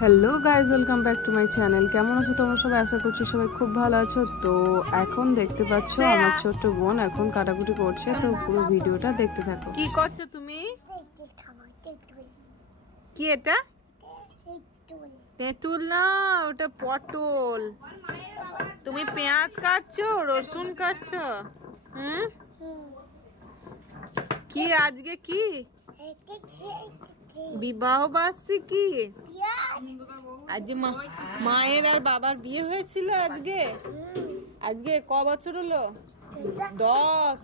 Hello guys, welcome back to my channel. কেমন আছো তোমরা সবাই? আশা করছি সবাই খুব ভালো আছো। তো এখন দেখতে পাচ্ছ আমার ছোট্ট বোন এখন কাটাকুটি করছে, তো পুরো ভিডিওটা দেখতে থাকো। কি করছো তুমি? কি এটা? তেঁতুল না, ওটা পটল। তুমি পেঁয়াজ কাটছো, রসুন কাটছো? কি আজকে কি বিবাহ বার্ষিকী? আজকে মায়ের আর বাবার বিয়ে হয়েছিল আজকে। আজকে ক বছর হলো? 10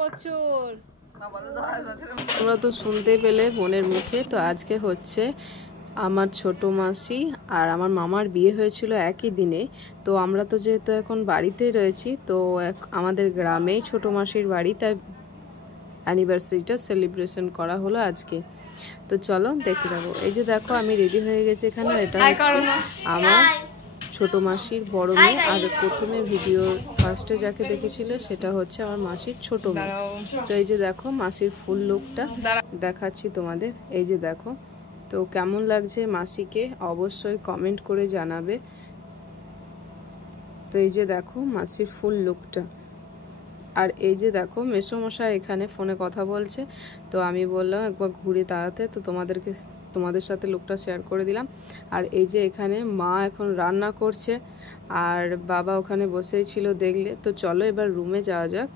বছর। তোমরা তো শুনতে পেলে বোনের মুখে। তো আজকে হচ্ছে আমার ছোট মাসি আর আমার মামার বিয়ে হয়েছিল একই দিনে। তো আমরা তো যেহেতু এখন বাড়িতেই রয়েছি, তো আমাদের গ্রামেই ছোট মাসির বাড়ি, তাই অ্যানিভার্সারিটা সেলিব্রেশন করা হলো আজকে। তো চলো দেখতে যাবো। এই যে দেখো আমি রেডি হয়ে গেছি এখানে। এটা হচ্ছে আমার ছোট মাসির বড় মেয়ে। আর প্রথমে ভিডিও ফার্স্টে যাকে দেখেছিল সেটা হচ্ছে আমার মাসির ছোট মেয়ে। তো এই যে দেখো মাসির ফুল লুকটা দেখাচ্ছি তোমাদের। এই যে দেখো, তো কেমন লাগছে মাসিকে অবশ্যই কমেন্ট করে জানাবে। তো এই যে দেখো মাসির ফুল লুকটা। আর এই যে দেখো মেসোমশাই এখানে ফোনে কথা বলছে। তো আমি বললাম একবার ঘুরে দাঁড়াতে, তো তোমাদের সাথে লুকটা শেয়ার করে দিলাম। আর এই যে এখানে মা এখন রান্না করছে আর বাবা ওখানে বসেই ছিল দেখলে। তো চলো এবার রুমে যাওয়া যাক।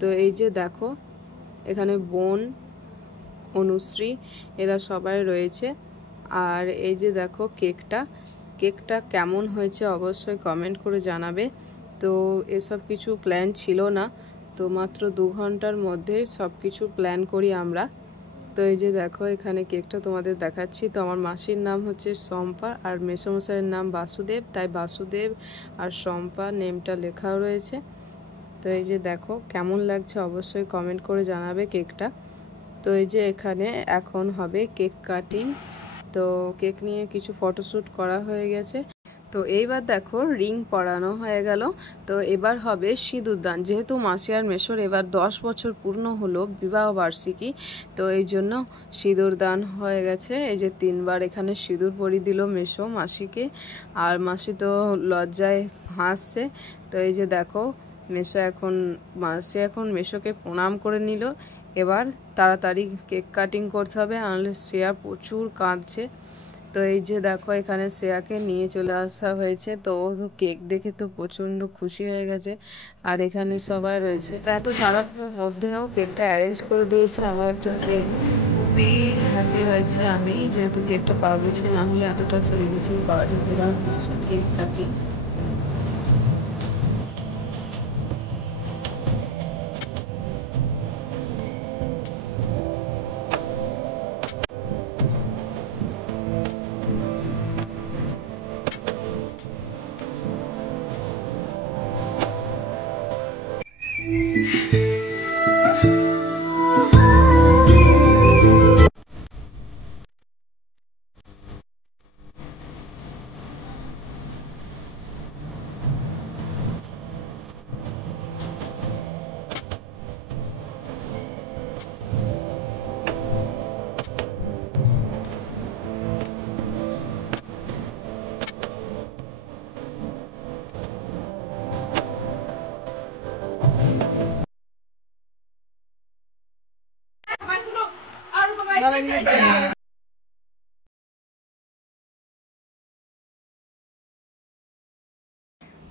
তো এই যে দেখো এখানে বোন, অনুশ্রী, এরা সবাই রয়েছে। আর এই যে দেখো কেকটা কেমন হয়েছে অবশ্যই কমেন্ট করে জানাবে। তো এসব কিছু প্ল্যান ছিল না, তো মাত্র 2 ঘন্টার মধ্যে সব কিছু প্ল্যান করি আমরা। তো এই যে দেখো এখানে কেকটা তোমাদের দেখাচ্ছি। তো আমার মাসির নাম হচ্ছে শম্পা আর মেসোমশাইয়ের নাম বাসুদেব, তাই বাসুদেব আর শম্পা নেমটা লেখাও রয়েছে। তো এই যে দেখো কেমন লাগছে অবশ্যই কমেন্ট করে জানাবে কেকটা। তো এই যে এখানে এখন হবে কেক কাটিং। তো কেক নিয়ে কিছু ফটোশ্যুট করা হয়ে গেছে। তো এইবার দেখো রিং পরানো হয়ে গেল। তো এবার হবে সিঁদুরদান। যেহেতু মাসি আর মেসোর এবার 10 বছর পূর্ণ হলো বিবাহ বার্ষিকী, তো এই জন্য সিঁদুরদান হয়ে গেছে। এই যে 3 বার এখানে সিঁদুর পরিয়ে দিল মেসো মাসিকে। আর মাসি তো লজ্জায় হাসছে। তো এই যে দেখো মাসি এখন মেসোকে প্রণাম করে নিল। এবার তাড়াতাড়ি কেক কাটিং করতে হবে, নাহলে শ্রেয়া প্রচুর কাঁদছে। তো এই যে দেখো এখানে শ্রেয়াকে নিয়ে চলে আসা হয়েছে। তো ও কেক দেখে তো প্রচণ্ড খুশি হয়ে গেছে। আর এখানে সবাই রয়েছে। তো এত খারাপের মধ্যেও কেকটা অ্যারেঞ্জ করে দিয়েছে আমার একটা কেক। খুবই হ্যাপি হয়েছে আমি, যেহেতু কেকটা পাওয়া গেছে, না হলে এতটা সেলিব্রেশন পাওয়া যেত না কেক কাটি।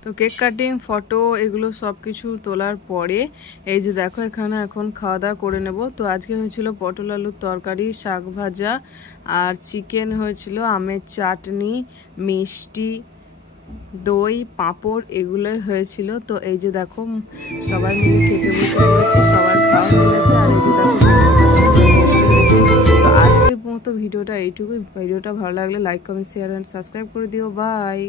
তো কেক কাটিং, ফটো, এগুলো সব কিছু তোলার পরে এই যে দেখো এখানে এখন খাওয়া দাওয়া করে নেব। তো আজকে হয়েছিল পটল আলুর তরকারি, শাক ভাজা আর চিকেন হয়েছিল, আমের চাটনি, মিষ্টি, দই, পাঁপড়, এগুলোই হয়েছিল। তো এই যে দেখো সবাই মিলে খেতে বসে গেছে, সবার খাওয়া হয়ে গেছে। আর এই যে দেখো তো আজকের মতো ভিডিওটা এইটুকুই। ভিডিওটা ভালো লাগলে like, comment, share and subscribe করে দিও। বাই।